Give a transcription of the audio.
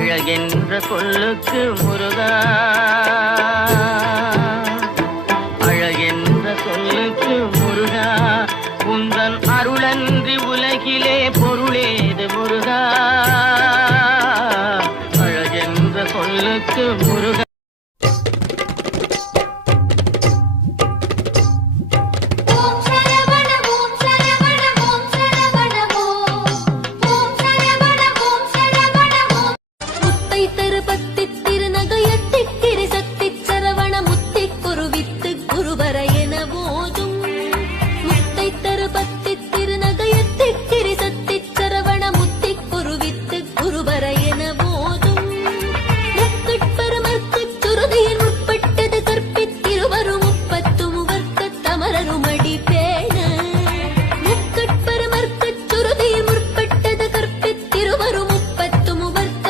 அழகென்ற சொல்லுக்கு முருகா, அழகென்ற சொல்லுக்கு முருகா, உந்தன் அருளன்றி உலகிலே பொருளேது முருகா, அழகென்ற சொல்லுக்கு முருகா. திருப்பத்தி